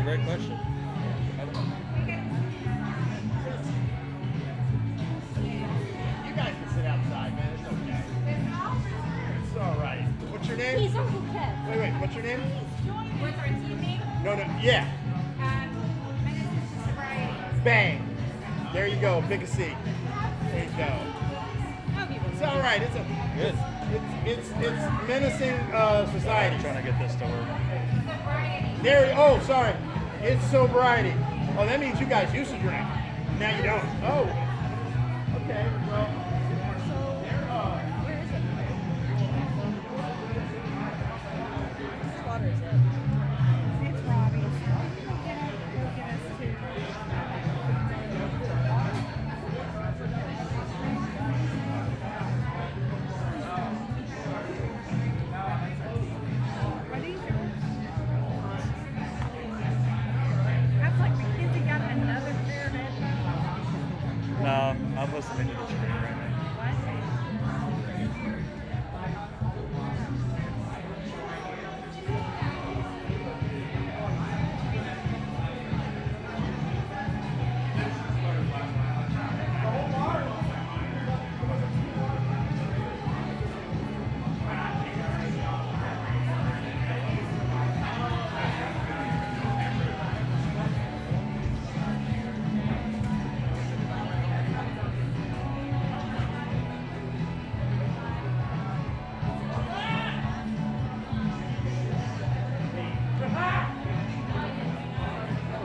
a great question. You guys can sit outside, man. It's okay. It's all right. What's your name? He's Uncle Kev. Wait. What's your name? What's our team name? No. Yeah. Menace to Sobriety. Bang. There you go. Pick a seat. There you go. It's all right. Good. It's menacing society. I'm trying to get this to work. There. Oh, sorry. It's sobriety. Oh, that means you guys used to drink. Now you don't. Oh. Okay. Well. Where is it? Whose water is it? It's Robbie's. Go get us two. Are these yours? That's like Mackenzie got another pair of headphones. No, I'm listening to the screen right now. What?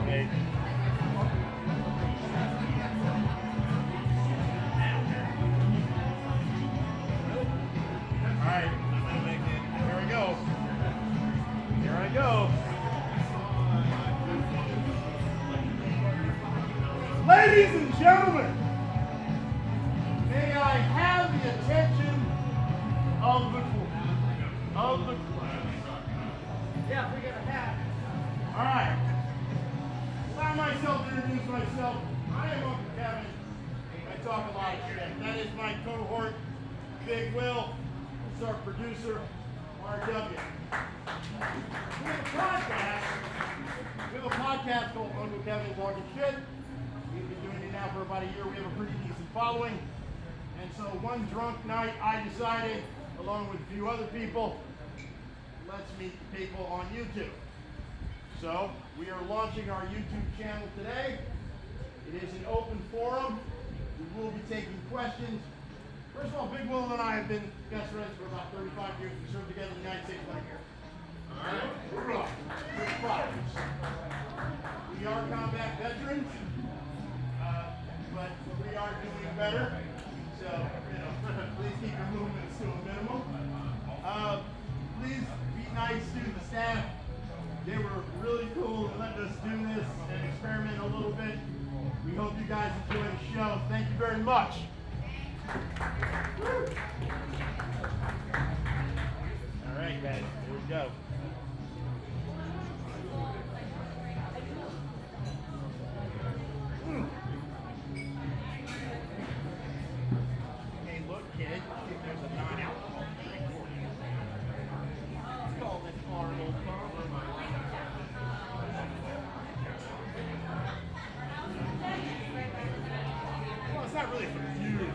Hey. All right. I'm gonna make it. Here we go. Here I go. Ladies and gentlemen, may I have the attention of the court. Of the court. Yeah, we got a hat. All right. Allow myself to introduce myself. I am Uncle Kevin. I talk a lot of shit. That is my cohort, Big Will. This is our producer, RW. We have a podcast. We have a podcast called Uncle Kevin's Talking Shit. We've been doing it now for about a year. We have a pretty decent following. And so one drunk night, I decided, along with a few other people, let's meet the people on YouTube. So, we are launching our YouTube channel today. It is an open forum. We will be taking questions. First of all, Big Will and I have been best friends for about 35 years. We served together in the United States right here. All right? Hoorah. Good fathers. We are combat veterans, but we are doing better. So, please keep your movements to a minimum. Please be nice to the staff. They were really cool and letting us do this and experiment a little bit. We hope you guys enjoy the show. Thank you very much. Woo. All right, guys, here we go. Hey, look, kid, there's a non-alcohol drink for you. Let's call this Arnold Palmer. Well, it's not really for you.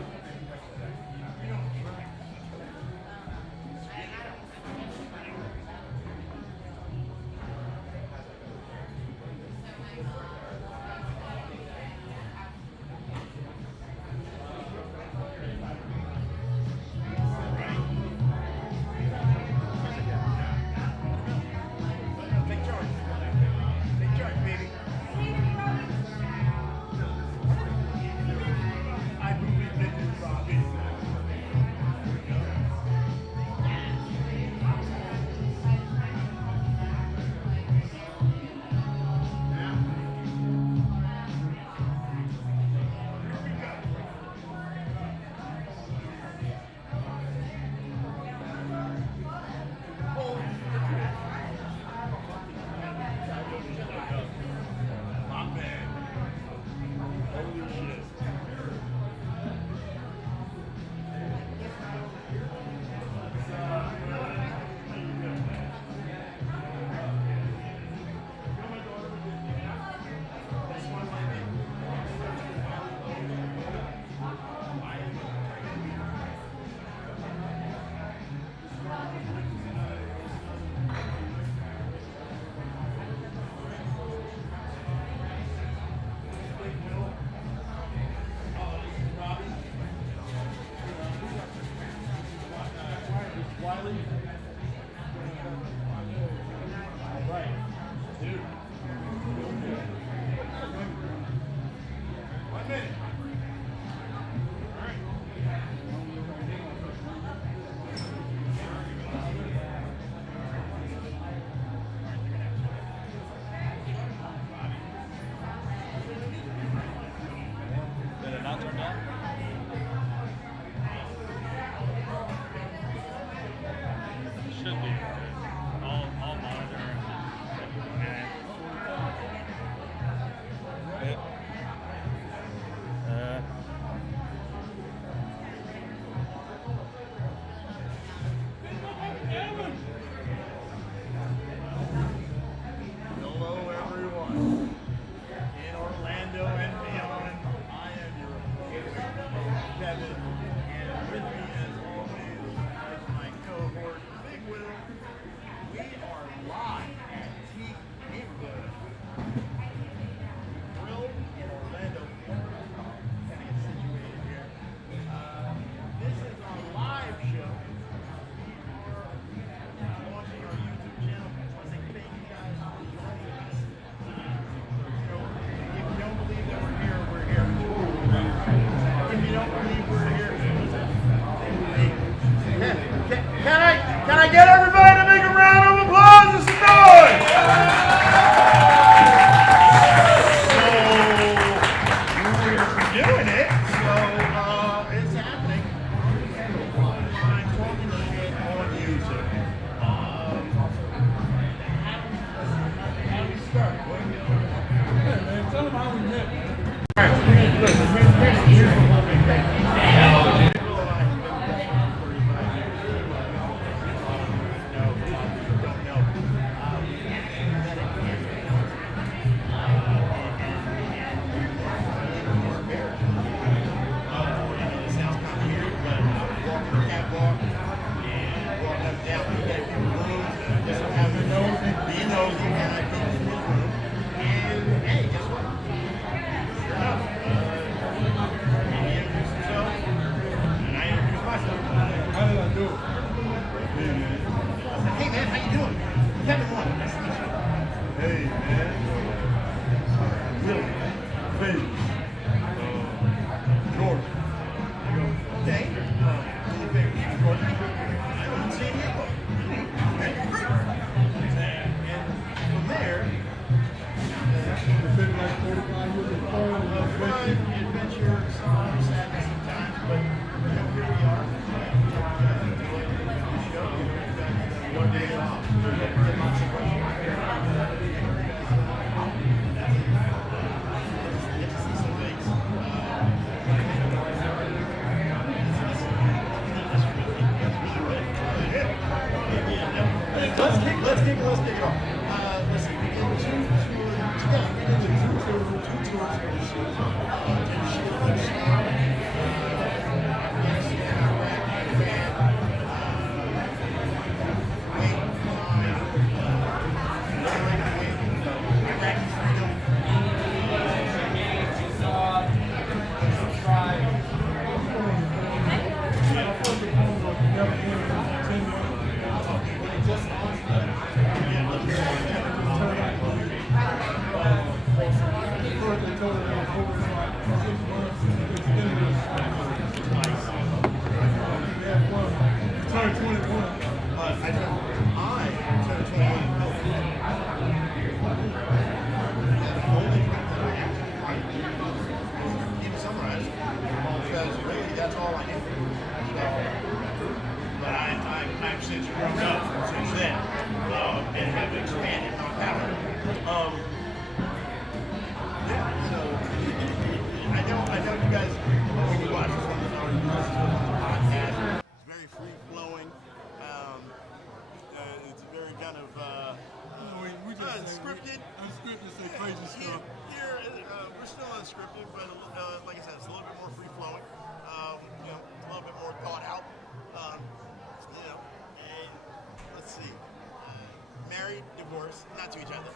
Not to each other,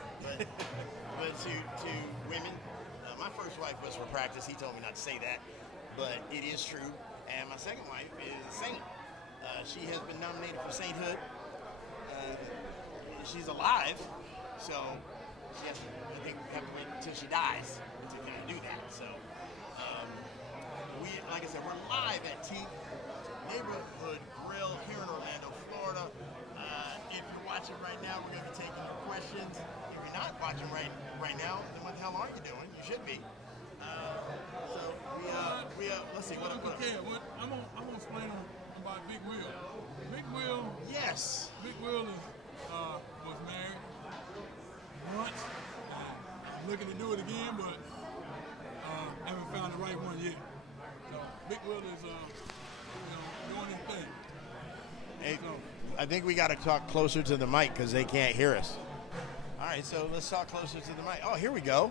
but to women. My first wife was for practice. He told me not to say that, but it is true. And my second wife is a saint. She has been nominated for sainthood. She's alive, so she has to, I think, have to wait until she dies to kind of do that. So we, like I said, we're live at TEAK Neighborhood Grill here in Orlando, Florida. If you're watching right now, we're going to be taking your questions. If you're not watching right now, then what the hell are you doing? You should be. So let's see. I'm gonna explain about Big Will. Big Will. Yes. Big Will was married once. I'm looking to do it again, but haven't found the right one yet. So Big Will is doing his thing. Hey, I think we got to talk closer to the mic because they can't hear us. All right, so let's talk closer to the mic. Oh, here we go.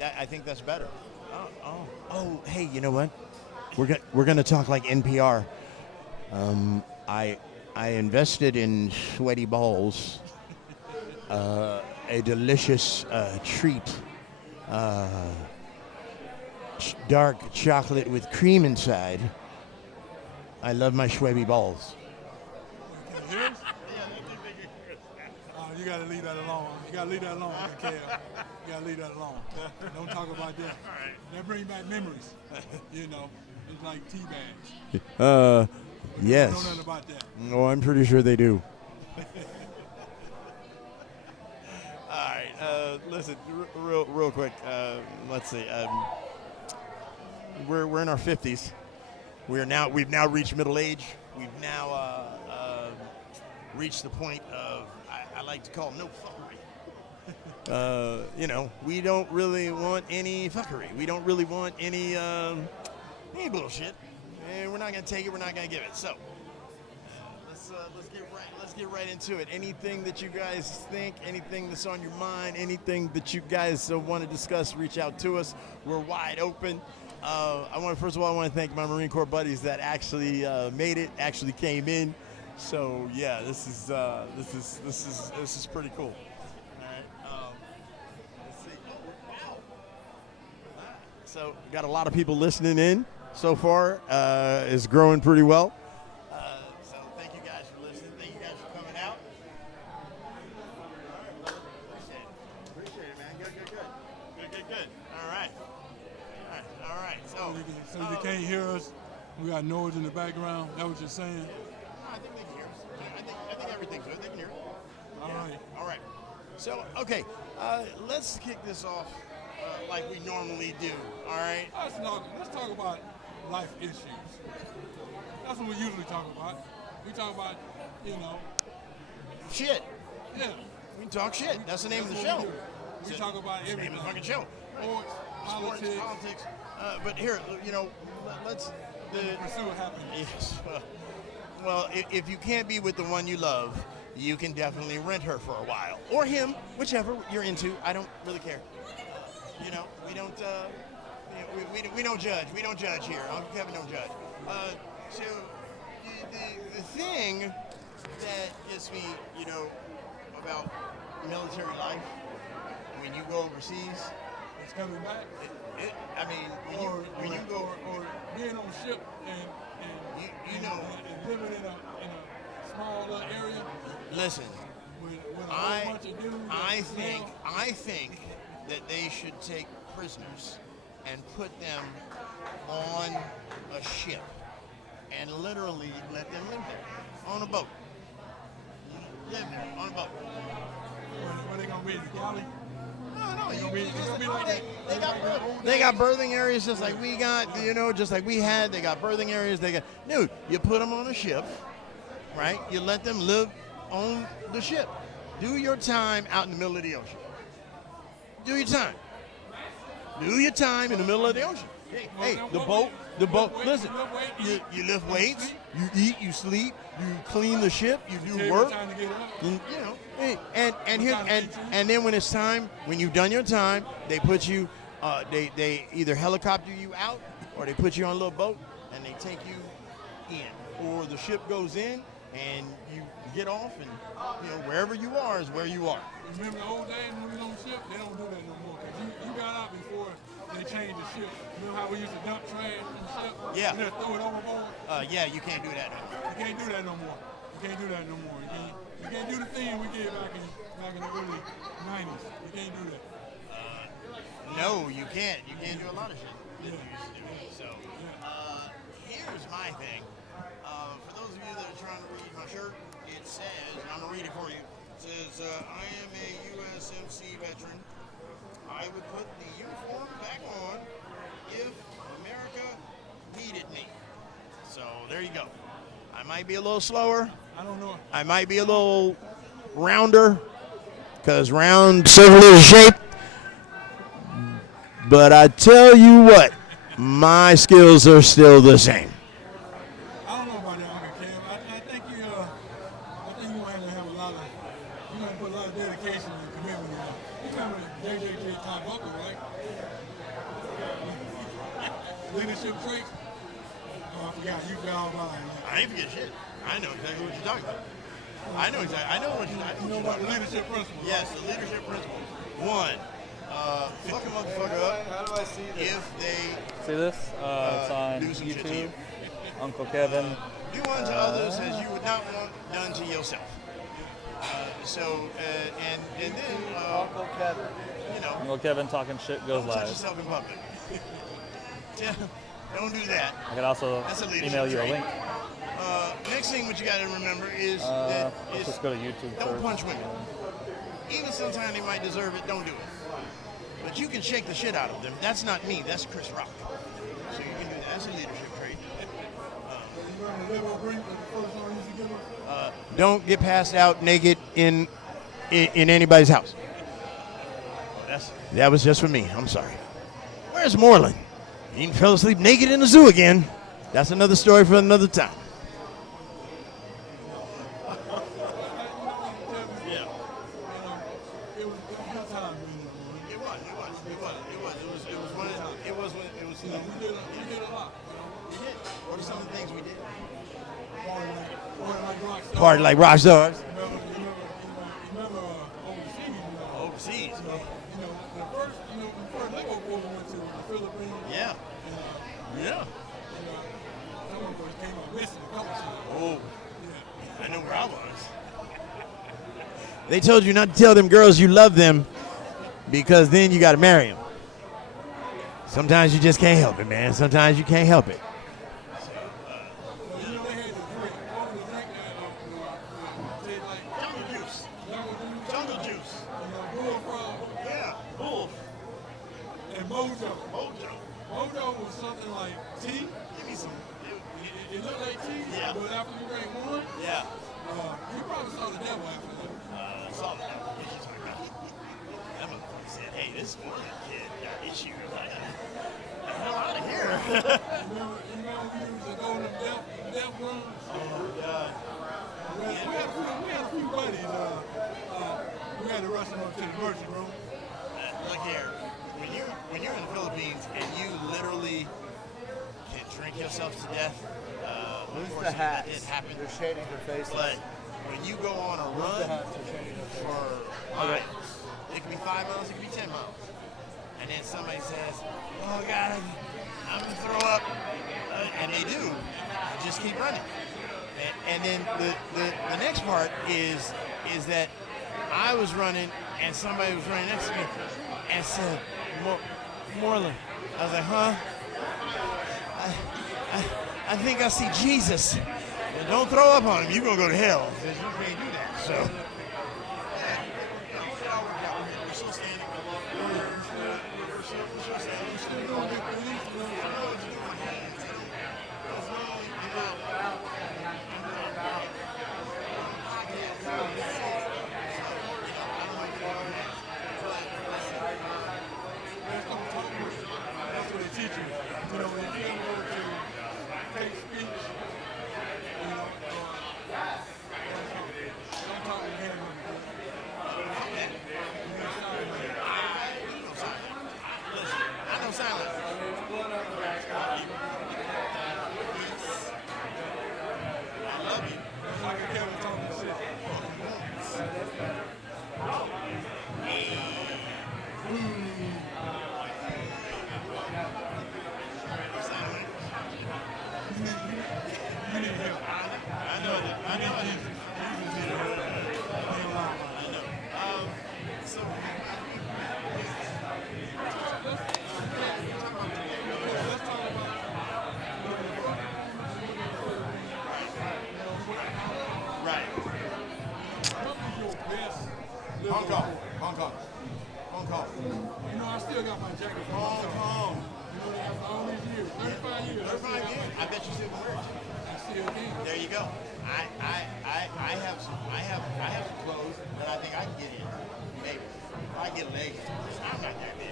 I think that's better. Oh, hey, you know what? We're gonna talk like NPR. I invested in sweaty balls, a delicious treat, dark chocolate with cream inside. I love my sweaty balls. You gotta leave that alone. You gotta leave that alone, Kel. You gotta leave that alone. Don't talk about that. That brings back memories. You know, it's like tea bags. Yes. Don't know nothing about that. No, I'm pretty sure they do. All right. Listen, real quick. Let's see. We're in our 50s. We've now reached middle age. We've now reached the point of I like to call no fuckery. we don't really want any fuckery. We don't really want any bullshit, and we're not gonna take it. We're not gonna give it. So let's get right into it. Anything that you guys think, anything that's on your mind, anything that you guys want to discuss, reach out to us. We're wide open. First of all, I want to thank my Marine Corps buddies that actually made it, actually came in. So yeah, this is pretty cool. All right. Let's see. Oh, wow. So got a lot of people listening in so far. It's growing pretty well. So thank you guys for listening. Thank you guys for coming out. All right, appreciate it, man. Good. All right. So you can't hear us. We got noise in the background. That what you're saying? I think they can hear us. I think everything's good. They can hear us. All right. So, okay, let's kick this off like we normally do, all right? Let's talk about life issues. That's what we usually talk about. We talk about, Shit. Yeah. We talk shit. That's the name of the show. We talk about That's the name everything. of the fucking show. Sports, politics. But here, let's... pursue happiness. Yes. Well, if you can't be with the one you love, you can definitely rent her for a while. Or him, whichever you're into. I don't really care. We don't we don't judge. We don't judge here. Kevin don't judge. So the thing that gets me, about military life, when you go overseas, It's coming back. When you go or being on ship and living in a small little area. Listen, With a whole bunch of dudes I think that they should take prisoners and put them on a ship and literally let them live there on a boat. Live there on a boat. Where they gonna be in the galley? No, It's gonna be like they got birthing areas just like we got, just like we had. They got birthing areas. Dude, you put them on a ship, right? You let them live on the ship. Do your time out in the middle of the ocean. Do your time. Do your time in the middle of the ocean. Hey, the boat. Listen, you lift weights, you eat, you sleep, you clean the ship, you do work. And then when it's time, when you've done your time, they put you, they either helicopter you out or they put you on a little boat and they take you in, or the ship goes in and you get off, and wherever you are is where you are. Remember the old days when we was on the ship? They don't do that no more. 'Cause you got out before they changed the ship. Remember how we used to dump trash in the ship? Yeah. And just throw it overboard? Yeah, you can't do that no more. You can't do that no more. You can't do the thing we did back in the early 90s. You can't do that. No, you can't. You can't do a lot of shit that Yeah. you used to do. So, here's my thing. For those of you that are trying to read my shirt, it says, I'm going to read it for you. It says, I am a USMC veteran. I would put the uniform back on if America needed me. So, there you go. I might be a little slower. I don't know. I might be a little rounder, because round, circular shape. But I tell you what, my skills are still the same. I don't know about that, Uncle Kev. I think you gonna have a lot of, you gonna put a lot of dedication and commitment in that. You remember JJJ Todd Buckle, right? Leadership traits. Oh, I forgot. You got all mine. I ain't forget shit. I know exactly what you're talking about. I know what you're talking You know about the leadership principle. Yes, the leadership principle. One, fuck a motherfucker up. How do I see this? If they See this? It's on do some shit to you. YouTube. Uncle Kevin. Do unto others as you would not want done to yourself. And then, Uncle Kevin. Uncle Kevin talking shit goes don't touch live. yourself in public. Don't do that. I can also That's a leadership email you a trait. link. Next thing what you got to remember is that Let's just go to YouTube don't first. punch women. Even sometimes they might deserve it, don't do it. But you can shake the shit out of them. That's not me. That's Chris Rock. So you can do that. That's a leadership trait. Don't get passed out naked in anybody's house. That was just for me. I'm sorry. Where's Moreland? He fell asleep naked in the zoo again. That's another story for another time. Yeah. It was a good time. It was. We did a lot. We did. What are some of the things we did? Party like rock stars. Party like rock stars. Remember overseas. Overseas. The first Lego we went to the Philippines. Yeah. Yeah. Some of us came up missing a couple times. Oh. Yeah. I know where I was. They told you not to tell them girls you love them because then you got to marry them. Sometimes you just can't help it, man. Sometimes you can't help it. Well, they had the drink. What was the drink that Jungle juice. Jungle juice. Bullfrog Yeah. Bull. and Mojo. Mojo. Mojo was something like tea. Give me some. It looked like tea, Yeah. but after you drank one, Yeah. you probably saw the devil after that. Saw that. That motherfucker said, hey, this one kid got issues. Get the hell out of here. Remember we used to go to the death room? Oh, God. We had a few buddies. We had to rush them up to the emergency room. Look here. When you're in the Philippines and you literally can drink yourself to death, Lose the unfortunately, hats. It happened. They're shading their faces. But when you go on a Lose the run hats. They're shading their faces. for miles, it could be 5 miles, it could be 10 miles, and then somebody says, "Oh God, I'm gonna throw up," and they do. Just keep running. And then the next part is that I was running and somebody was running next to me and said, Moreland. I was like, huh? I think I see Jesus. And don't throw up on him. You're going to go to hell. Because you can't do that. So. We're still standing. That's what they teach you. You know, when you go to take speech, don't talk to him. I know silence. I love you. Like a Kevin talking shit. I know it is. So, right. Hong Kong. Hong Kong. Hong Kong. You know, I still got my jacket from Hong Kong. You know, after all these years, 35 years. 35 years. I bet you still can wear it. I still can. There you go. I have some clothes that I think I can get in. Maybe. If I get legs, I'm not that big.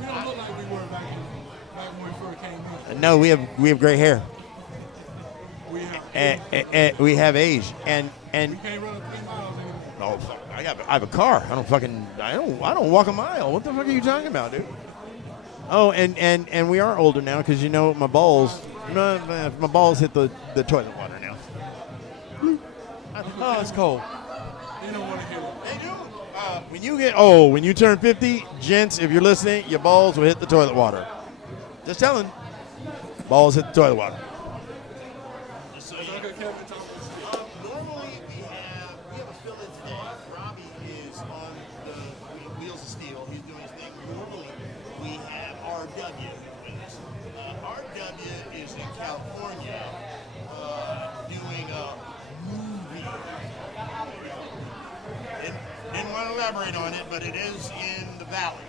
We don't look like we were back when we first came in. No, we have gray hair. We have, And we have age. And we can't run 3 miles anymore. oh fuck, I have a car. I don't walk a mile. What the fuck are you talking about, dude? Oh, and we are older now because my balls hit the toilet water now. Oh, it's cold. They don't want to hear it. They do. When you turn 50, gents, if you're listening, your balls will hit the toilet water. Just telling. Balls hit the toilet water. So like a Kevin talking shit. Normally we have a fill-in today. Robbie is on the Wheels of Steel. He's doing his thing. Normally we have RW with us. RW is in California doing a movie. Didn't want to elaborate on it, but it is in the valley.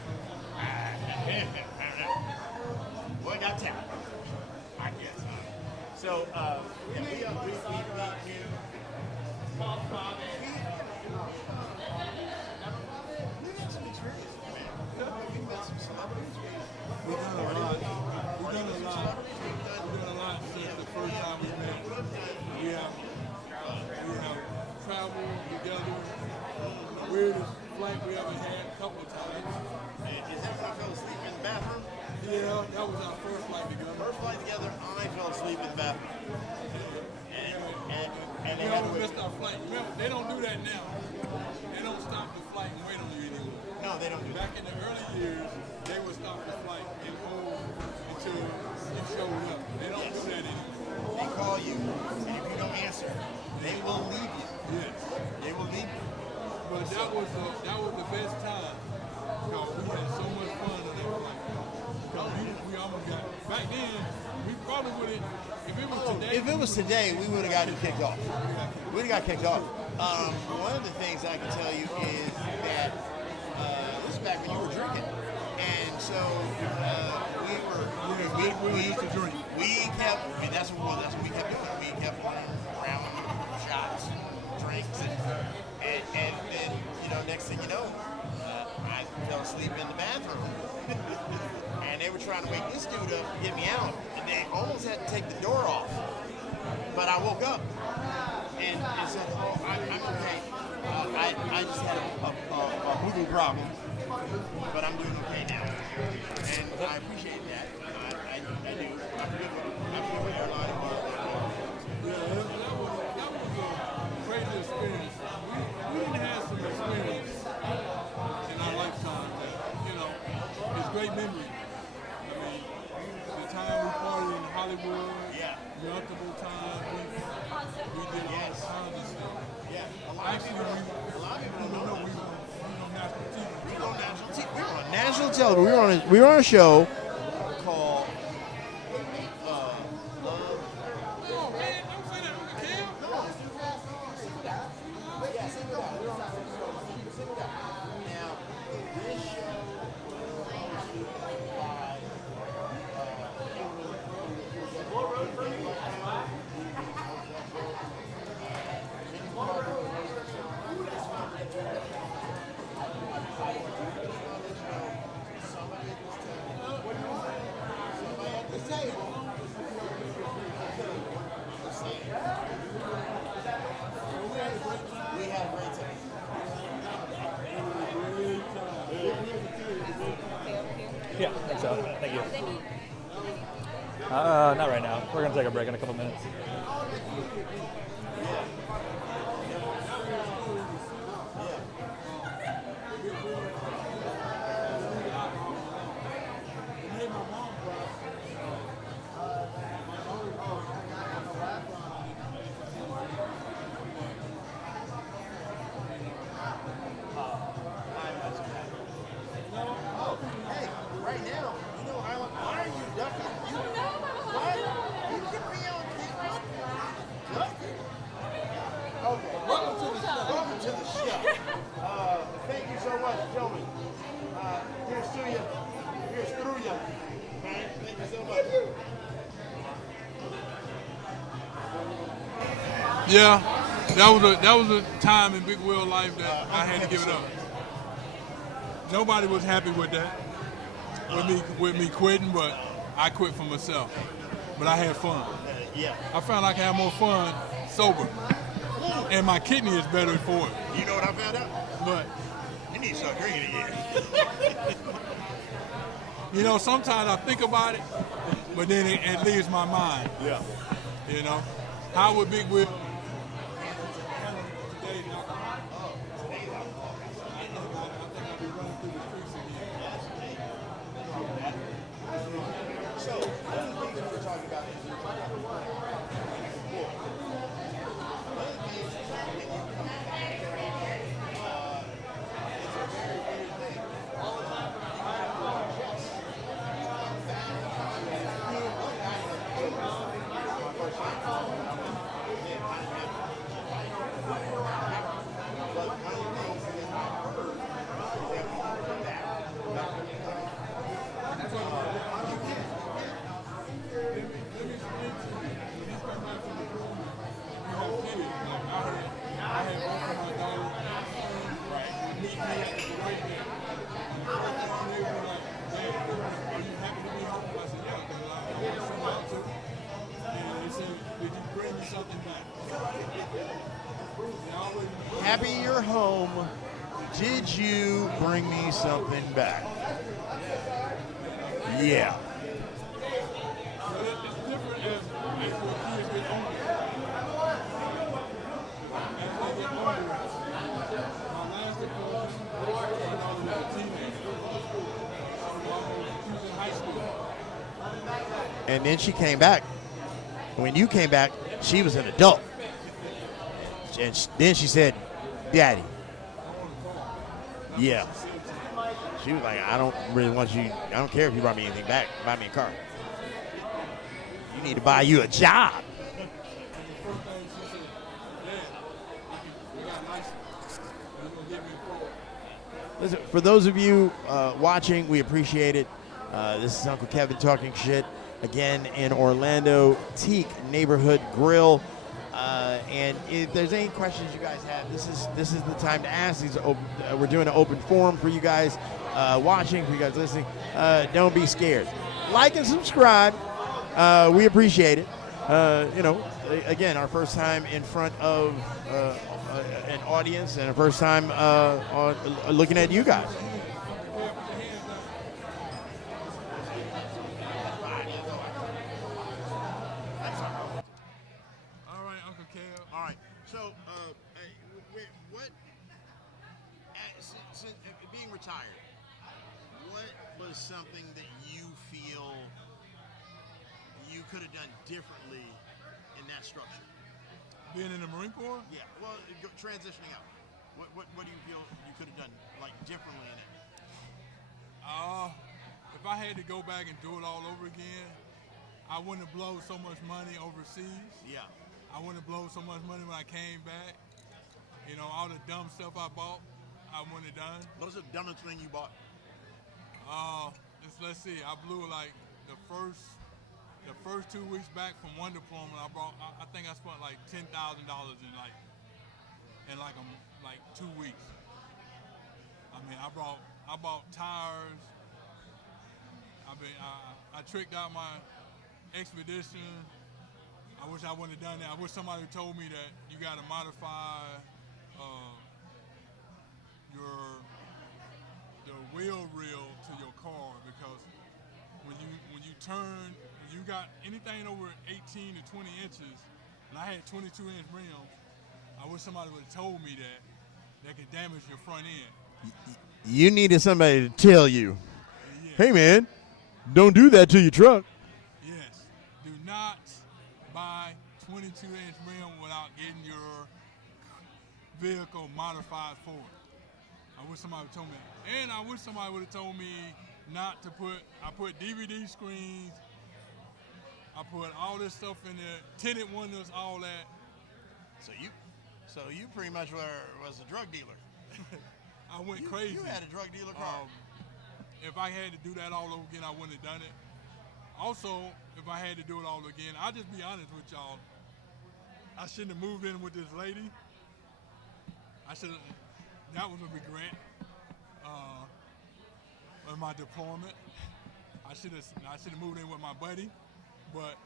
Boy, got talent. I guess. So, together. Weirdest flight we ever had, a couple of times. And is that when I fell asleep in the bathroom? Yeah, that was our first flight together. First flight together, I fell asleep in the bathroom. And they We had to almost wait. missed our flight. Remember, they don't do that now. They don't stop the flight and wait on you anymore. No, they don't do that. Back in the early years, they would stop the flight and hold until you showed up. They don't do that anymore. They call you, and if you don't answer, they will leave you. Yes. They will leave you. But that was the best time. Because we had so much fun on that flight. Because we almost got back then. We probably would have. If it was today, we would have gotten kicked off. We would have got kicked off. One of the things I can tell you is that this is back when you were drinking, and so we used to drink. We kept. I mean, that's what we kept doing. We kept running around shots, drinks, and then next thing you know, I fell asleep in the bathroom. And they were trying to wake this dude up to get me out. And they almost had to take the door off. But I woke up and said, oh, I'm okay. I just had a boo-boo problem. But I'm doing okay now. And I appreciate that. I do. I forget what airline it was. Yeah, that was a crazy experience. We didn't have some experience in our lifetime that, it's great memory. The time we partied in Hollywood, multiple times, we did all kinds of stuff. Yeah. Actually, a lot of people don't know we were on national TV. We were on national TV. We were on national television. We were on a show called Love. Oh man, don't say that on the cam. Yeah, sing it out. We were on sing it out. Now, this show was hosted by we had a great time. Yeah, I think so. Thank you. Not right now. We're gonna take a break in a couple minutes. Hey, right now, why are you ducking? Why? You can be on camera. Ducking. Okay. Welcome to the show. Thank you so much, gentlemen. Here's to you. Here's through you. Man, thank you so much. Yeah, that was a time in Big Will life that I had to give it up. Nobody was happy with that, with me quitting, but I quit for myself. But I had fun. Yeah. I found I can have more fun sober, and my kidney is better for it. You know what I found out? But You need to start drinking again. sometimes I think about it, but then it leaves my mind. Yeah. How would Big Will? So, one of the things we were talking about is you're talking about one of the things that you come back, it's a very weird thing. All the time, you have to adjust. Something back. happy you're home. Did you bring me something back? Yeah. It's different as your kids get older. As they get older, my last deployment, when I was a teenager, she was in high school. And then she came back. When you came back, she was an adult. And then she said, Daddy. Yeah. She was like, I don't really want you, I don't care if you brought me anything back. Buy me a car. You need to buy you a job. Listen, for those of you watching, we appreciate it. This is Uncle Kevin talking shit again in Orlando, TEAK Neighborhood Grill. And if there's any questions you guys have, this is the time to ask. These are open, we're doing an open forum for you guys watching, for you guys listening. Don't be scared. Like and subscribe. We appreciate it. Again, our first time in front of an audience and a first time looking at you guys. All right, Uncle Kev. All right. So, what? Since being retired, what was something that you feel you could have done differently in that structure? Being in the Marine Corps? Yeah. Well, transitioning out. What do you feel you could have done like differently in it? If I had to go back and do it all over again, I wouldn't have blown so much money overseas. Yeah. I wouldn't have blown so much money when I came back. You know, all the dumb stuff I bought, I wouldn't have done. What was the dumbest thing you bought? Let's see, I blew like the first 2 weeks back from one deployment. I think I spent like $10,000 in like 2 weeks. I mean, I bought tires. I tricked out my expedition. I wish I wouldn't have done that. I wish somebody told me that you got to modify your wheel reel to your car, because when you got anything over 18 to 20 inches, and I had 22-inch rims, I wish somebody would have told me that could damage your front end. You needed somebody to tell you, Yeah. hey man, don't do that to your truck. Yes. Do not buy 22-inch rim without getting your vehicle modified for it. I wish somebody would told me that. And I wish somebody would have told me not to I put DVD screens, I put all this stuff in there, tinted windows, all that. So you pretty much was a drug dealer. I went crazy. You had a drug dealer car. If I had to do that all over again, I wouldn't have done it. Also, if I had to do it all again, I'll just be honest with y'all. I shouldn't have moved in with this lady. That was a regret of my deployment. I should have moved in with my buddy, but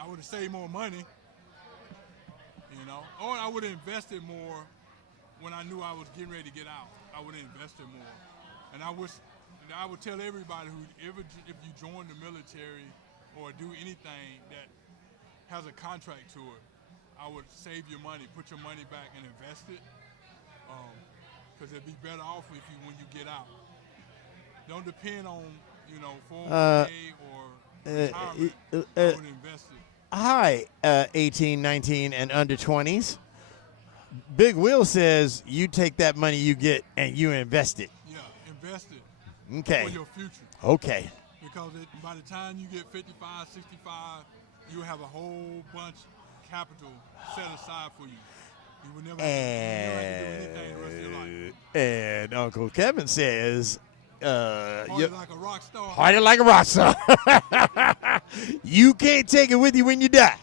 I would have saved more money, you know. Or I would have invested more when I knew I was getting ready to get out. I would have invested more. And I would tell everybody if you join the military or do anything that has a contract to it, I would save your money, put your money back and invest it, because it'd be better off with you when you get out. Don't depend on, 401k or retirement. I would invest it. Hi, 18, 19, and under 20s. Big Will says you take that money you get and you invest it. Yeah, invest it. Okay. For your future. Okay. Because by the time you get 55, 65, you have a whole bunch of capital set aside for you. You will never have to do anything the rest of your life. And Uncle Kevin says, Party like a rock star. party like a rock star. You can't take it with you when you die.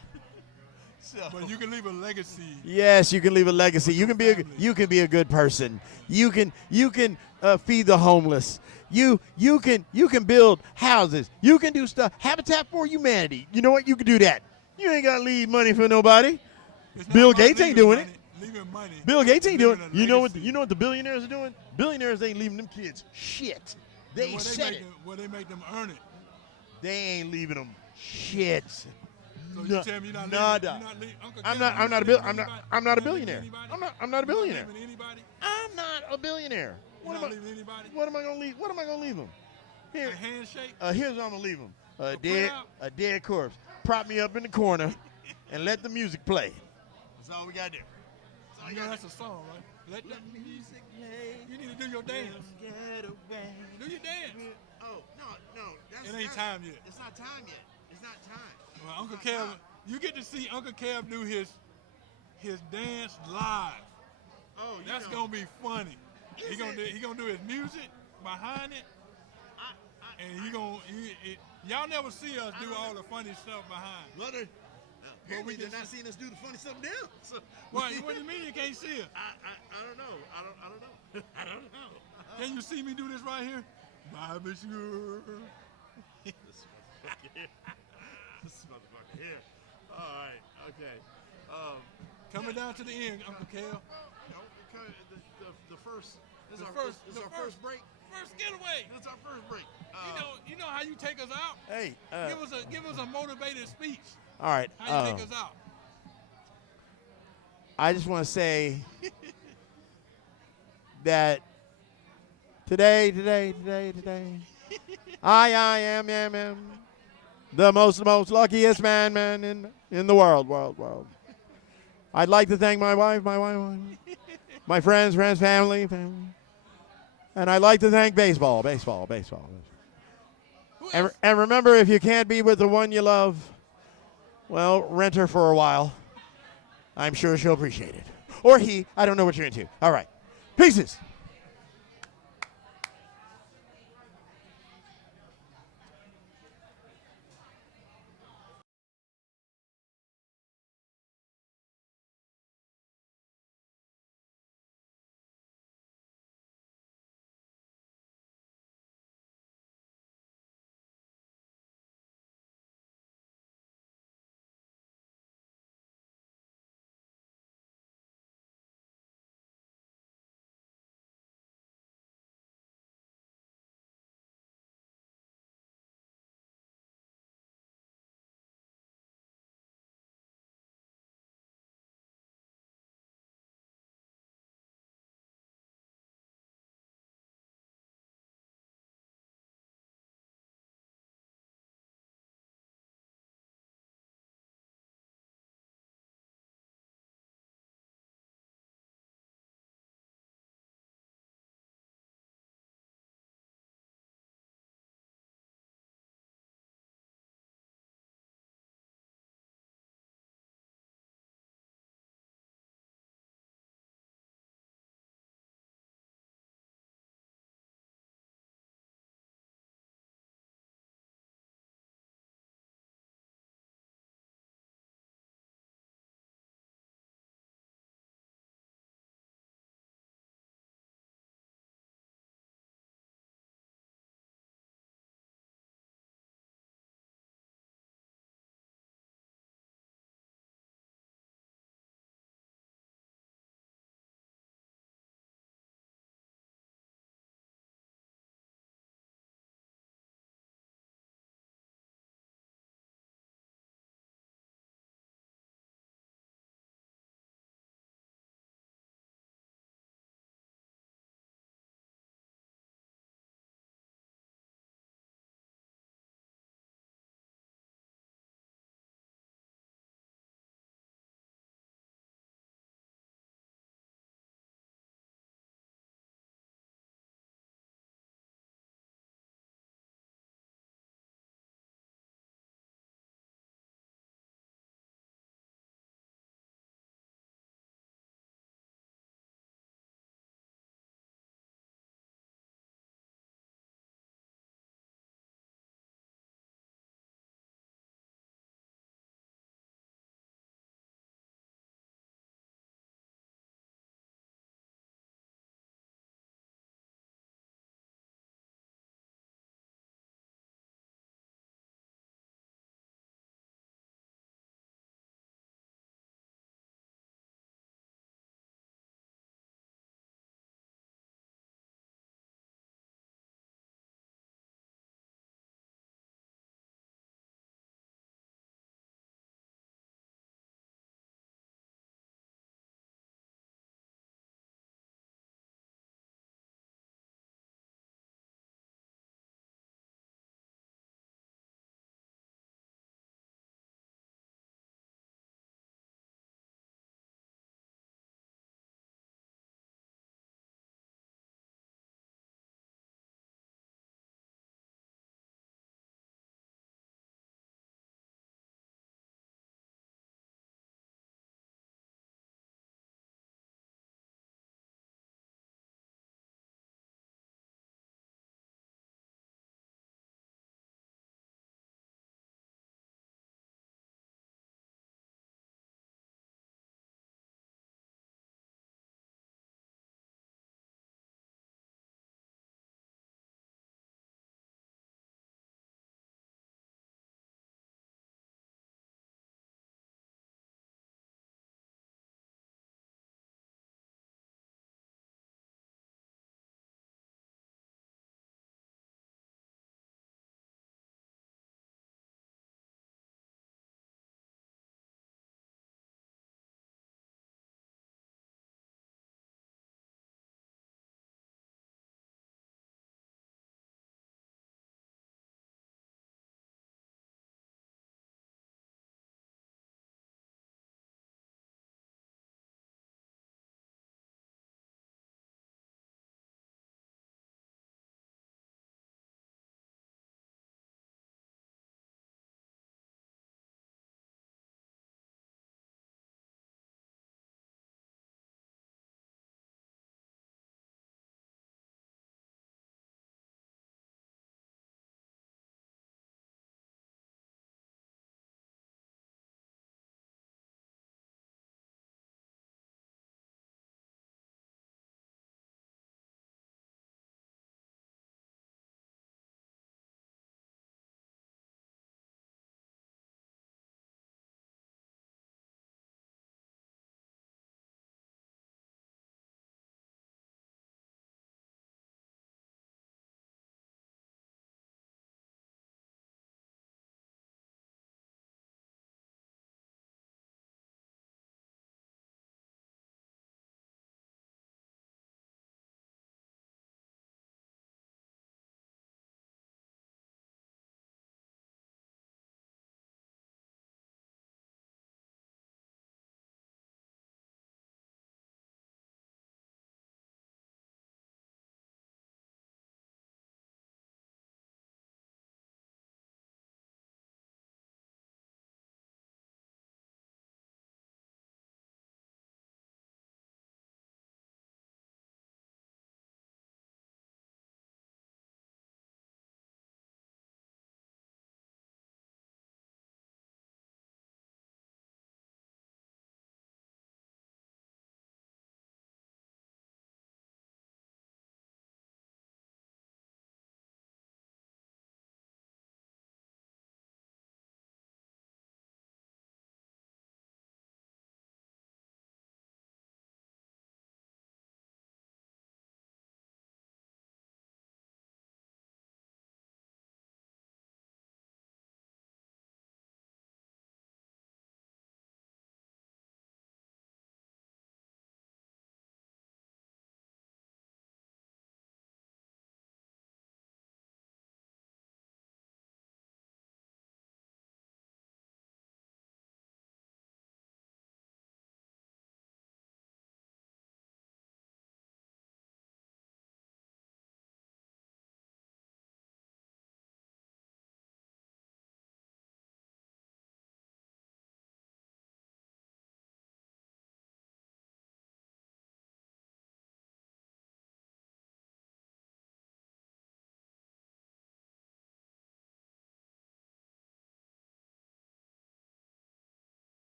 But you can leave a legacy. Yes, you can leave a legacy. You can be a good person. You can feed the homeless. You can build houses. You can do stuff. Habitat for Humanity. You know what? You can do that. You ain't gotta leave money for nobody. It's not Bill about Gates ain't leaving doing money, it. Leaving money. Bill Gates ain't doing leaving it. a You know what? legacy. You know what the billionaires are doing? Billionaires ain't leaving them kids shit. They Well, said make it. they make them earn it. They ain't leaving them shit. So you tell me you're not leaving. Nada. You're not leaving. Uncle I'm Kev, not. you're I'm not a leaving bill. I'm not. anybody? I'm not a You're leaving billionaire. anybody? I'm not a You're not billionaire. leaving anybody? I'm not a billionaire. You're not leaving anybody? What am I gonna leave? What am I gonna leave them? Here, A handshake? here's what I'm gonna leave them. A put out? A dead corpse. Prop me up in the corner, and let the music play. That's all we gotta do. You know that's a song, right? Let the music play. You need to do your dance. Get away. Do your dance. Oh no. It ain't time yet. It's not time yet. It's not time. Well, Uncle Kev, you get to see Uncle Kev do his dance live. Oh, That's gonna be funny. He gonna do his music behind it, and y'all never see us do all the funny stuff behind. Mother. Apparently They're not seeing us do the funny stuff now. So What do you mean you can't see it? I don't know. I don't know. I don't know. Can you see me do this right here? Bye, Miss Girl. This motherfucker here. All right. Okay. Coming down to the end, Uncle Kev. No, because the first. This is our first break. First getaway. This is our first break. You know how you take us out? Hey. Give us a motivated speech. All right. How you take us out? I just want to say that today, I am the most luckiest man in the world. I'd like to thank my wife, my friends, family, and I'd like to thank baseball. And remember, if you can't be with the one you love, well, rent her for a while. I'm sure she'll appreciate it. Or he. I don't know what you're into. All right. Pieces.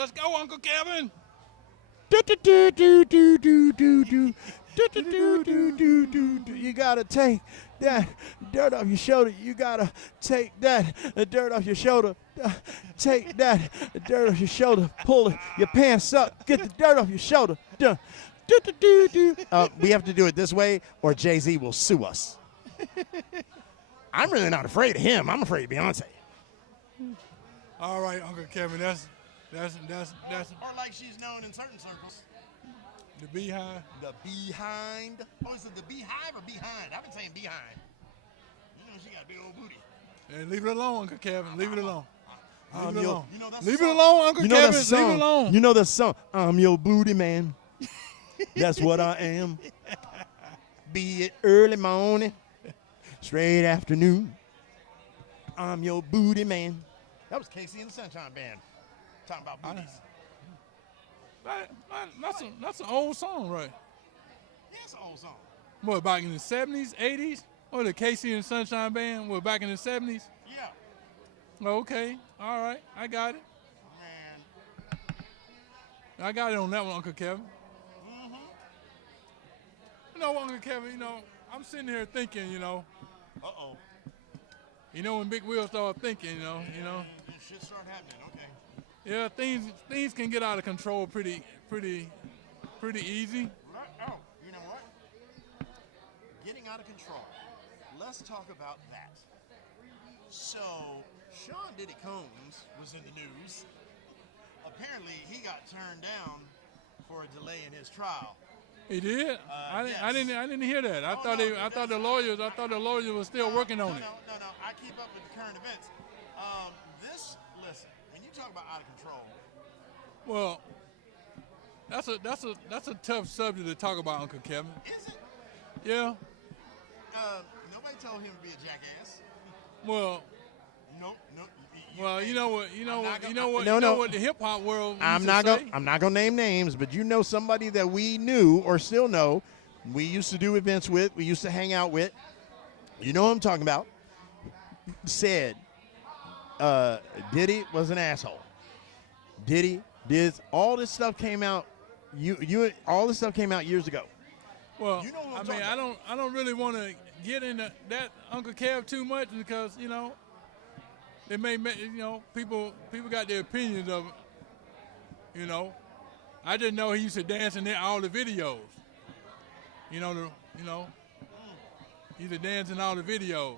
Let's go, Uncle Kevin. You gotta take that dirt off your shoulder. You gotta take that dirt off your shoulder. Take that dirt off your shoulder. Pull your pants up. Get the dirt off your shoulder. We have to do it this way, or Jay-Z will sue us. I'm really not afraid of him. I'm afraid of Beyonce. All right, Uncle Kevin. That's Or like she's known in certain circles. the beehive. The behind. Oh, is it the beehive or behind? I've been saying behind. You know she got a big old booty. Hey, leave it alone, Uncle Kevin. Leave it alone. Leave it your- alone. you know that's Leave the it song. alone, Uncle You know Kevin. that song. Leave it alone. You know the song. I'm your booty man. That's what I am. Be it early morning, straight afternoon. I'm your booty man. That was Casey and the Sunshine Band talking about booties. That's an old song, right? Yeah, it's an old song. What, back in the 70s, 80s? Or the Casey and Sunshine Band? What, back in the 70s? Yeah. Okay. All right. I got it. Man. I got it on that one, Uncle Kevin. Mm-hmm. You know, Uncle Kevin, I'm sitting here thinking, Uh-oh. when Big Will started thinking, Shit start happening. Okay. yeah, things can get out of control pretty easy. Oh, you know what? Getting out of control. Let's talk about that. So, Sean Diddy Combs was in the news. Apparently, he got turned down for a delay in his trial. He did? I didn't hear that. I thought the lawyers were still working on it. No. I keep up with the current events. Listen, when you talk about out of control, Well, that's a tough subject to talk about, Uncle Kevin. is it? Yeah. Nobody told him to be a jackass. Well, Nope. well, you know what No. the hip hop world. I'm not gonna name names, but you know somebody that we knew or still know. We used to do events with. We used to hang out with. You know what I'm talking about. Said Diddy was an asshole. Diddy did all this stuff came out. All this stuff came out years ago. Well, You know what I'm I mean, talking about. I don't really want to get into that, Uncle Kev, too much because it may people got their opinions of it. I didn't know he used to dance in all the videos. He used to dance in all the videos.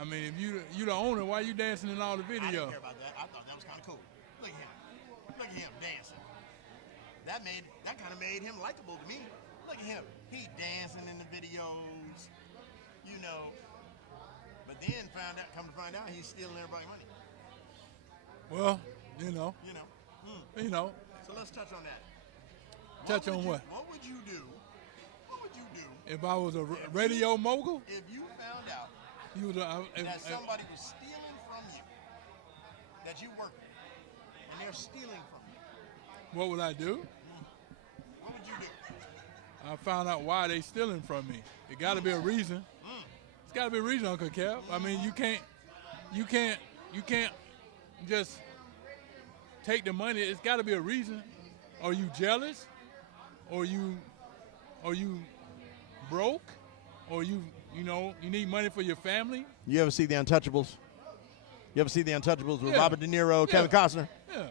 I mean, if you the owner, why you dancing in all the videos? I didn't care about that. I thought that was kind of cool. Look at him dancing. That kind of made him likable to me. Look at him. He dancing in the videos, But then come to find out, he's stealing everybody's money. Well, So let's touch on that. Touch on what? What would you do? If I was a radio mogul, If you found out you was that somebody was stealing from you, that you work with, and they're stealing from you, what would I do? what would you do? I found out why they stealing from me. It got to be a reason. It's got to be a reason, Uncle Kev. I mean, you can't just take the money. It's got to be a reason. Are you jealous? Or you broke? Or you need money for your family? You ever see The Untouchables? With Yeah. Robert De Niro, Kevin Costner? Yeah.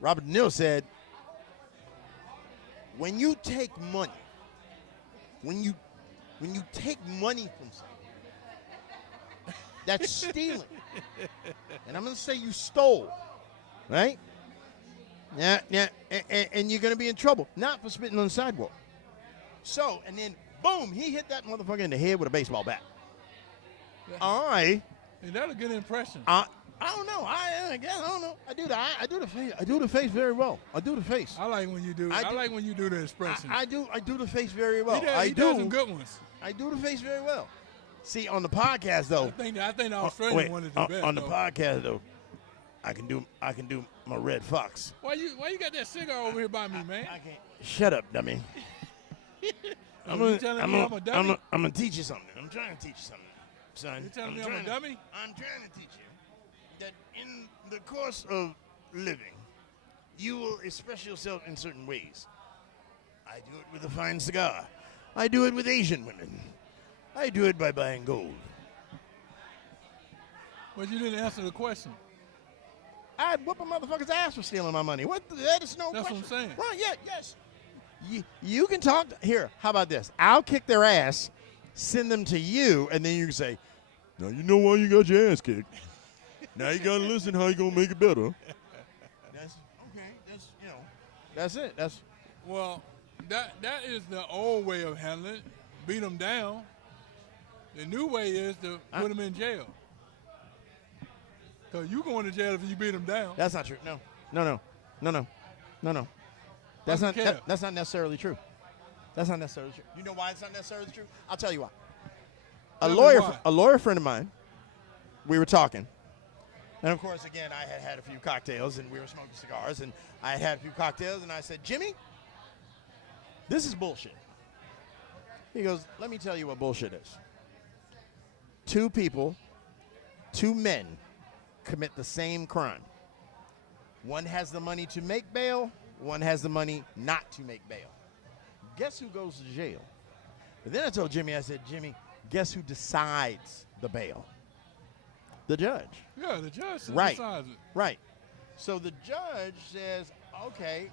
Robert De Niro said, when you take money, when you take money from someone, that's stealing. And I'm going to say you stole, right? Yeah, and you're going to be in trouble, not for spitting on the sidewalk. So, and then, boom, he hit that motherfucker in the head with a baseball bat. All right. Is that a good impression? I don't know. I don't know. I do the face. I do the face very well. I do the face. I like when you do. I like when you do the expressions. I do the face very well. He does some good ones. I do the face very well. See, on the podcast though. I think the Australian one is the best. On the though. podcast though, I can do my red fox. Why you got that cigar over here by me, man? I can't. Shut up, dummy. I'm You telling me I'm a dummy? I'm gonna teach you something. I'm trying to teach you something, son. You telling me I'm a dummy? I'm trying to teach you that in the course of living, you will express yourself in certain ways. I do it with a fine cigar. I do it with Asian women. I do it by buying gold. But you didn't answer the question. I'd whoop a motherfucker's ass for stealing my money. That is no That's question. what I'm saying. Right, yeah, yes. You can talk. Here, how about this? I'll kick their ass, send them to you, and then you can say, now you know why you got your ass kicked. Now you got to listen how you going to make it better. That's, okay, that's, that's it. That's Well, that is the old way of handling it. Beat them down. The new way is to put them in jail. Because you going to jail if you beat them down. That's not true. No. That's not necessarily true. That's not necessarily true. You know why it's not necessarily true? I'll tell you why. A lawyer friend of mine, we were talking. And of course, again, I had a few cocktails and we were smoking cigars and I had a few cocktails and I said, Jimmy, this is bullshit. He goes, let me tell you what bullshit is. Two men commit the same crime. One has the money to make bail, one has the money not to make bail. Guess who goes to jail? But then I told Jimmy, I said, Jimmy, guess who decides the bail? The judge. Yeah, the judge Right. decides it. Right. So the judge says, okay,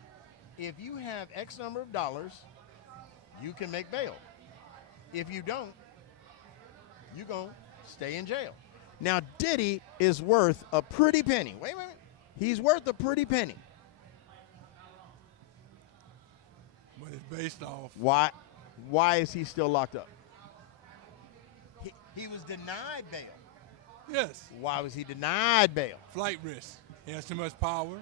if you have X number of dollars, you can make bail. If you don't, you're going to stay in jail. Now, Diddy is worth a pretty penny. Wait. He's worth a pretty penny. But it's based off. Why is he still locked up? He was denied bail. Yes. Why was he denied bail? Flight risk. He has too much power.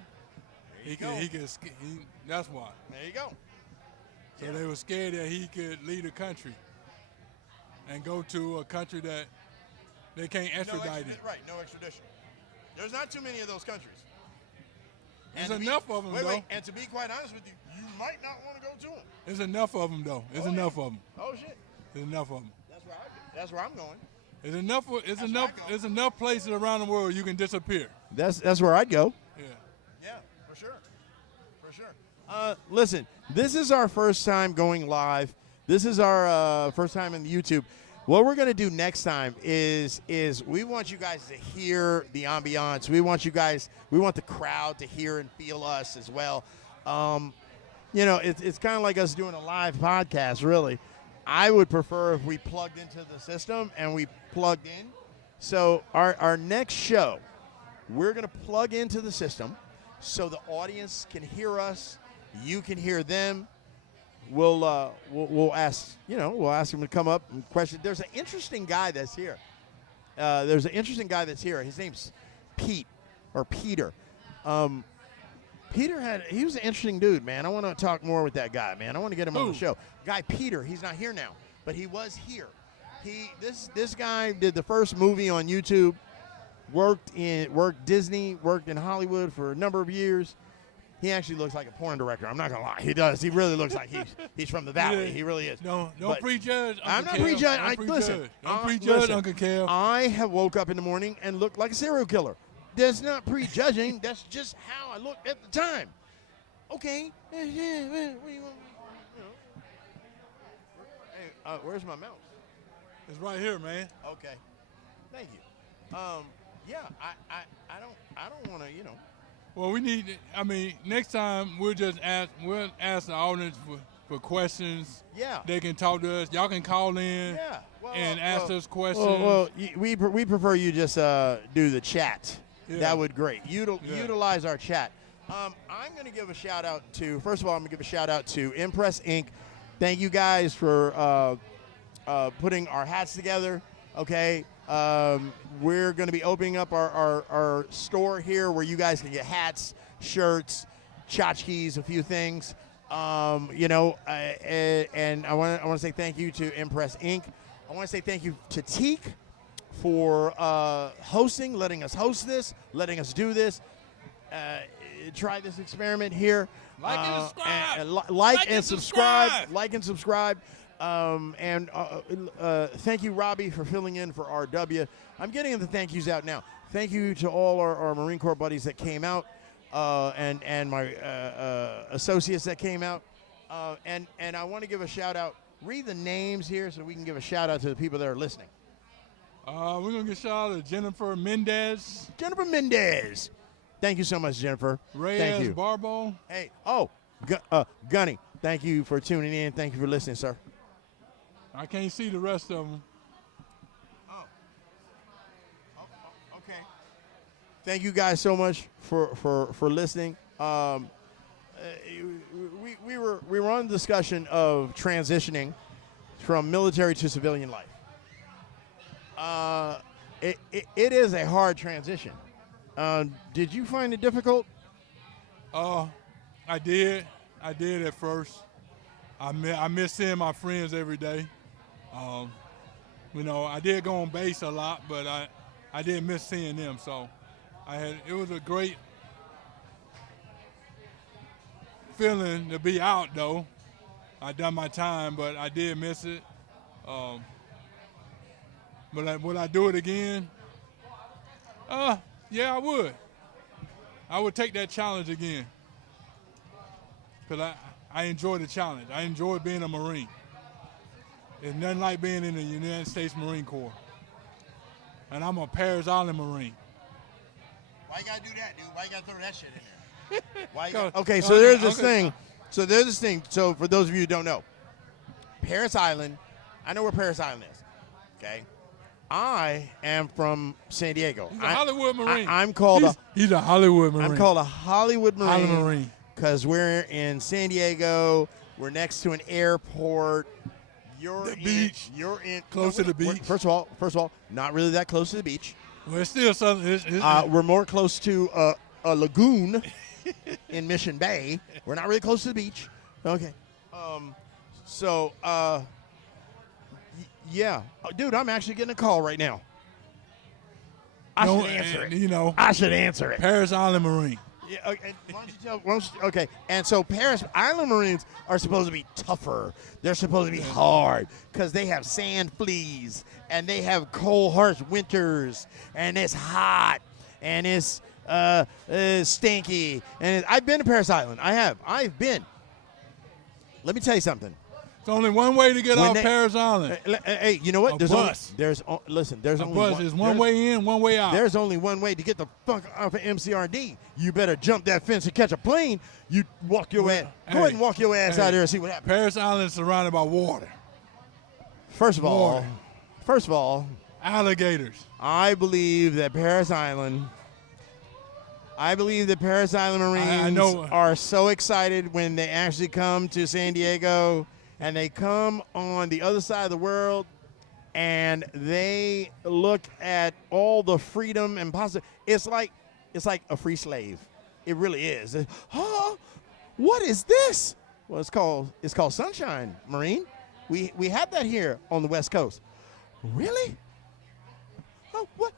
That's why. There you go. So they were scared that he could leave the country and go to a country that they can't extradite him. Right, no extradition. There's not too many of those countries. There's enough of them, though. Wait, and to be quite honest with you, you might not want to go to them. There's enough of them, though. There's enough of them. Oh, shit. There's enough of them. That's where I'm going. There's enough places around the world you can disappear. That's where I'd go. Yeah. Yeah, for sure. Listen, this is our first time going live. This is our first time in YouTube. What we're going to do next time is we want you guys to hear the ambiance. We want the crowd to hear and feel us as well. It's kind of like us doing a live podcast, really. I would prefer if we plugged into the system and we plugged in. So our next show, we're going to plug into the system so the audience can hear us. You can hear them. We'll ask them to come up and question. There's an interesting guy that's here. His name's Peter. He was an interesting dude, man. I want to talk more with that guy, man. I want to get him on the show. Guy Peter, he's not here now, but he was here. This guy did the first movie on YouTube, worked Disney, worked in Hollywood for a number of years. He actually looks like a porn director. I'm not gonna lie. He does. He really looks like he's from the valley. He really is. Don't prejudge. I'm not prejudging. Don't prejudge, Uncle Kel. I have woke up in the morning and looked like a serial killer. That's not prejudging. That's just how I looked at the time. Okay. What do you want? Hey, where's my mouse? It's right here, man. Okay. Thank you. I don't want to, Well, next time we'll ask the audience for questions. Yeah. They can talk to us. Y'all can call in and ask us questions. We prefer you just do the chat. Yeah. That would great. Utilize our chat. I'm going to give a shout out to, first of all, to Impress Inc. Thank you guys for putting our hats together. Okay. We're going to be opening up our store here where you guys can get hats, shirts, tchotchkes, a few things. And I want to say thank you to Impress Inc. I want to say thank you to TEAK for hosting, letting us host this, letting us do this, try this experiment here. Like and subscribe. Like and subscribe. Thank you, Robbie, for filling in for RW. I'm getting the thank yous out now. Thank you to all our Marine Corps buddies that came out, and my associates that came out. And I want to give a shout out. Read the names here so we can give a shout out to the people that are listening. We're going to give a shout out to Jennifer Mendez. Jennifer Mendez. Thank you so much, Jennifer. Reyes Thank you. Barbo. Hey, Gunny, thank you for tuning in. Thank you for listening, sir. I can't see the rest of them. Okay. Thank you guys so much for listening. We were on the discussion of transitioning from military to civilian life. It is a hard transition. Did you find it difficult? I did at first. I miss seeing my friends every day. I did go on base a lot, but I did miss seeing them. So it was a great feeling to be out, though. I done my time, but I did miss it. But would I do it again? Yeah, I would. I would take that challenge again. Because I enjoy the challenge. I enjoy being a Marine. It's nothing like being in the United States Marine Corps. And I'm a Paris Island Marine. Why you gotta do that, dude? Why you gotta throw that shit in there? Okay, so there's this thing. So there's this thing. So for those of you who don't know, Paris Island, I know where Paris Island is. Okay. I am from San Diego. He's a Hollywood Marine. He's a Hollywood Marine. I'm called a Hollywood Marine. Hollywood Marine. Because we're in San Diego. We're next to an airport. Beach. You're in close to the beach. First of all, not really that close to the beach. Well, it's still something. We're more close to a lagoon in Mission Bay. We're not really close to the beach. Okay. Yeah. Dude, I'm actually getting a call right now. I should answer it. I should answer it. Paris Island Marine. Yeah, okay. Okay, and so Paris Island Marines are supposed to be tougher. They're supposed to be hard because they have sand fleas and they have cold, harsh winters, and it's hot and it's stinky. And I've been to Paris Island. I've been. Let me tell you something. It's only one way to get off Paris Island. Hey, you know what? There's bus. There's one way in, one way out. There's only one way to get the fuck off of MCRD. You better jump that fence and catch a plane. You walk your ass. Go ahead and walk your ass out there and see what happens. Paris Island is surrounded by water. First of all, alligators. I believe that Paris Island Marines are so excited when they actually come to San Diego. And they come on the other side of the world, and they look at all the freedom and possibility. It's like a free slave. It really is. What is this? Well, it's called sunshine, Marine. We have that here on the West Coast. Really? Oh, what?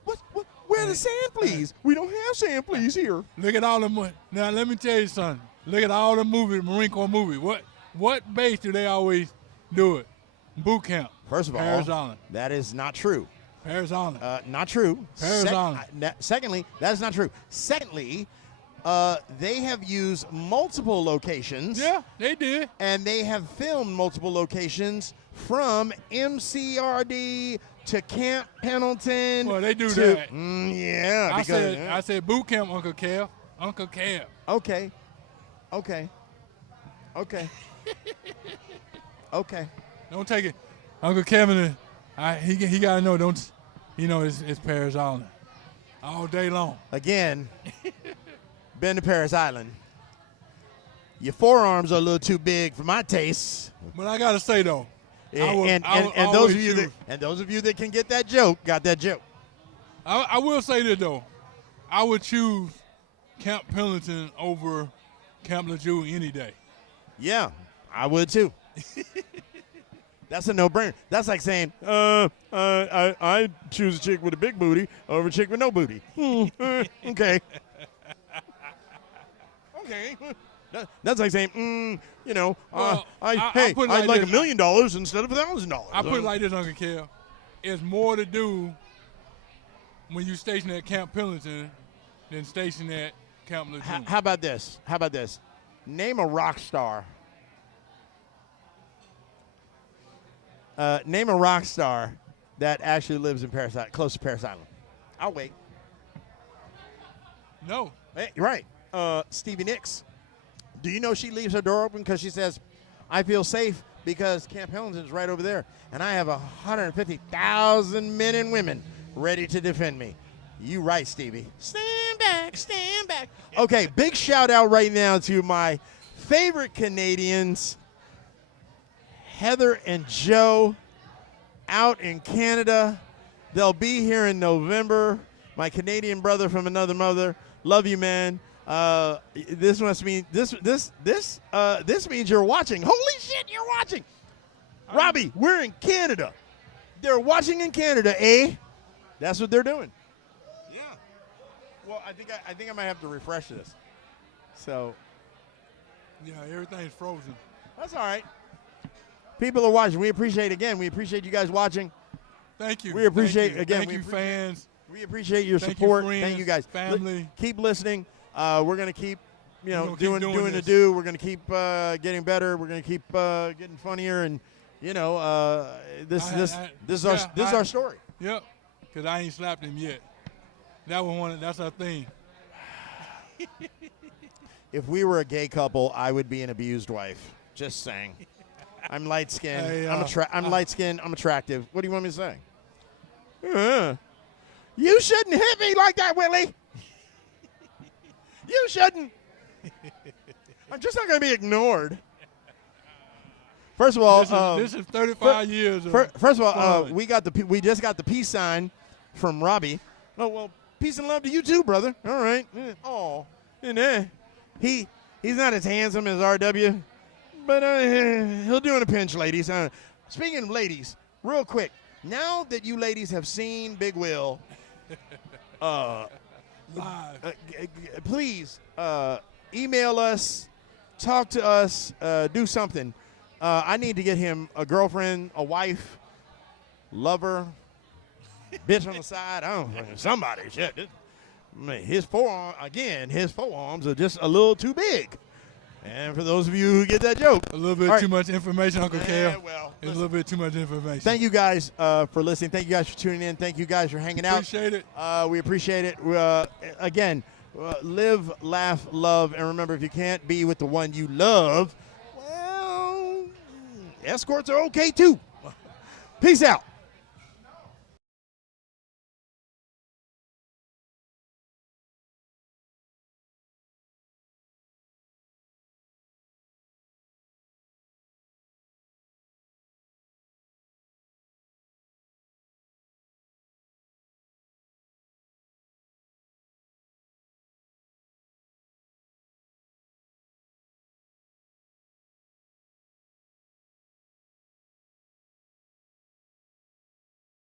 Where are the sand fleas? We don't have sand fleas here. Look at all the now. Let me tell you something. Look at all the movies, Marine Corps movies. What base do they always do it? Boot camp. First of all, Paris Island. That is not true. Paris Island. Not true. Paris Island. Secondly, that is not true. Secondly, they have used multiple locations. Yeah, they did. And they have filmed multiple locations from MCRD to Camp Pendleton. Well, they do that. Yeah. I said boot camp, Uncle Kev. Uncle Kev. Okay. Don't take it. Uncle Kevin, he got to know, it's Paris Island all day long. Again, been to Paris Island. Your forearms are a little too big for my taste. But I got to say, though, and those of you that can get that joke, got that joke. I will say this, though. I would choose Camp Pendleton over Camp Lejeune any day. Yeah, I would too. That's a no-brainer. That's like saying, I choose a chick with a big booty over a chick with no booty. Okay. Okay. That's like saying, Well, I'd put it like like $1 this. million instead of $1,000. I put it like this, Uncle Kel. It's more to do when you station at Camp Pendleton than stationed at Camp Lejeune. How about this? Name a rock star. Name a rock star that actually lives in Paris, close to Paris Island. I'll wait. No. Hey, right. Stevie Nicks. Do you know she leaves her door open because she says, I feel safe because Camp Pendleton's right over there, and I have 150,000 men and women ready to defend me. You right, Stevie. Stand back, stand back. Okay, big shout out right now to my favorite Canadians, Heather and Joe, out in Canada. They'll be here in November. My Canadian brother from another mother. Love you, man. This must mean this means you're watching. Holy shit, you're watching. Robbie, we're in Canada. They're watching in Canada, eh? That's what they're doing. Yeah. Well, I think I might have to refresh this. So. Yeah, everything's frozen. That's all right. People are watching. We appreciate you guys watching. Thank you. We appreciate Thank you, fans. We appreciate your Thank support. you, friends, Thank you guys. family. Keep listening. We're gonna keep, gonna keep doing doing the this. do. We're gonna keep getting better. We're gonna keep getting funnier, and this is our story. Yep. Because I ain't slapped him yet. That's our thing. If we were a gay couple, I would be an abused wife. Just saying. I'm light skinned. Hey, I'm light skinned. I'm attractive. What do you want me to say? You shouldn't hit me like that, Willie. You shouldn't. I'm just not going to be ignored. First of all, this is 35 years. First of all, fun. we just got the peace sign from Robbie. Oh well, peace and love to you too, brother. All right. Oh, and he's not as handsome as RW, but he'll do in a pinch, ladies. Speaking of ladies, real quick, now that you ladies have seen Big Will, Live. please email us, talk to us, do something. I need to get him a girlfriend, a wife, lover, bitch on the side. I don't know, somebody. Shit. His forearms are just a little too big. And for those of you who get that joke, A little bit too much information, Uncle Yeah, Kel. well, It's a little bit too much information. thank you guys for listening. Thank you guys for tuning in. Thank you guys for hanging out. Appreciate it. We appreciate it. Again, live, laugh, love, and remember, if you can't be with the one you love, well, escorts are okay too. Peace out.